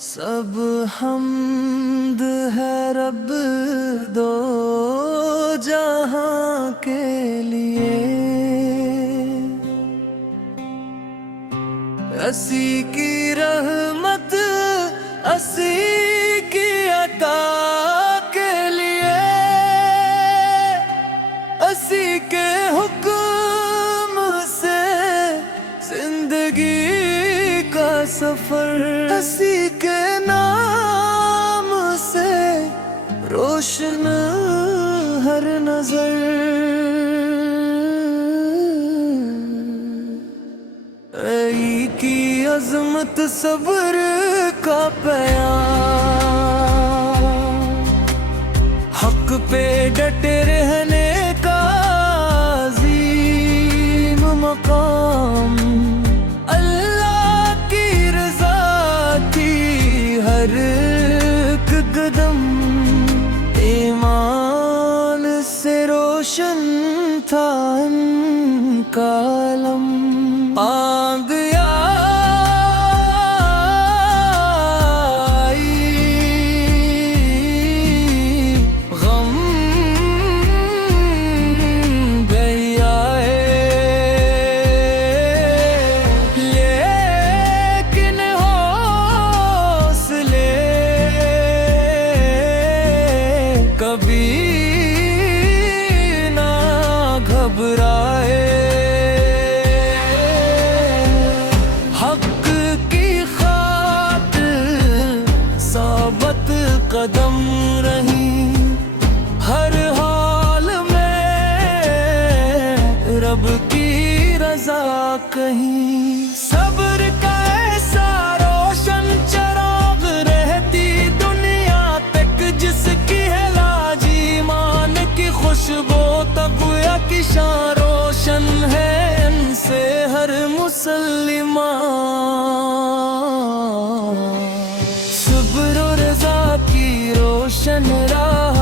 सब हम्द है रब दो जहां के लिए, असी की रहमत असी की अता के लिए, असी के हुक्म से जिंदगी का सफर, असी के नाम से रोशन हर नजर। ऐ की अजमत सब्र का प्यार, हक पे डटे रहने का अजीम मकाम, अल्लाह की रज़ा थी हर एक कदम, ईमान से रोशन था इनका अलम। आंद कभी ना घबराए, हक की खातिर साबत कदम रही, हर हाल में रब की रजा कहीं। सब्र का ऐसा रोशन चिराग रहती दुनिया तक जिसकी है खुशबू, तक़वा की शान रोशन है इनसे हर मुसलमान। सब्र और रज़ा की रोशन राह,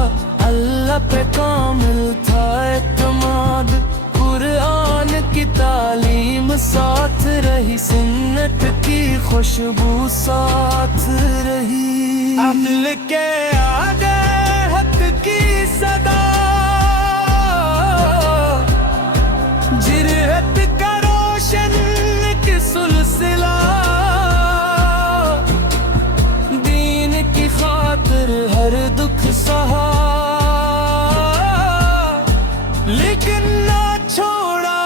अल्लाह पे कामिल था एतमाद, कुरान की तालीम साथ रही, सुन्नत की खुशबू साथ रही। अक्ल के आगे हक की सदा, जिरहत का रोशन की सुलसिला, दीन की खातिर हर दुख सहा, लेकिन ना छोड़ा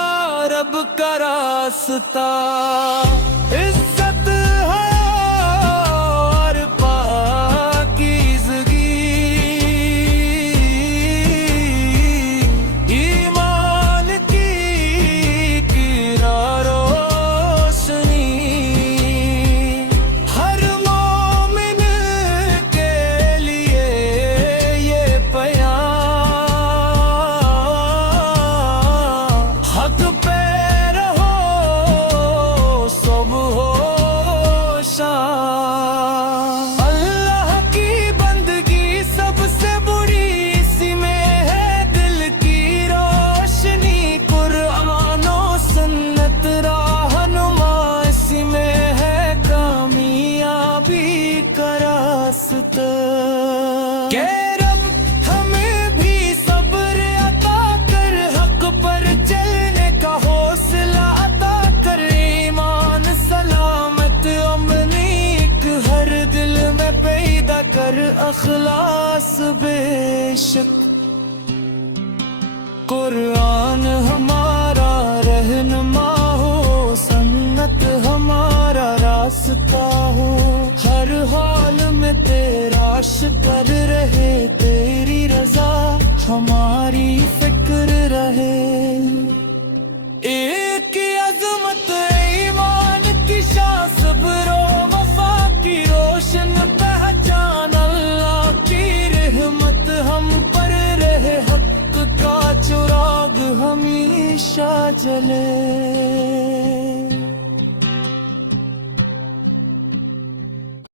रब का रास्ता। इज्जत है और पाकीज़गी, के रब हमें भी सब्र अता कर, हक पर चलने का हौसला अता कर, ईमान सलामत अमनीक हर दिल में पैदा कर, अखलास बेशक कुरान हमारा रहनुमा हो, सुन्नत हमारा रास्ता हो, हर हाल में तेरा शुक्र रहे, तेरी रजा हमारी फिक्र रहे। एक अजमत ईमान की शान, सब्र वफा की रोशन पहचान, अल्लाह की रहमत हम पर रहे, हक का चिराग हमेशा जले।